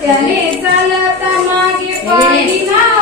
त्याने चालता मागे पाहिला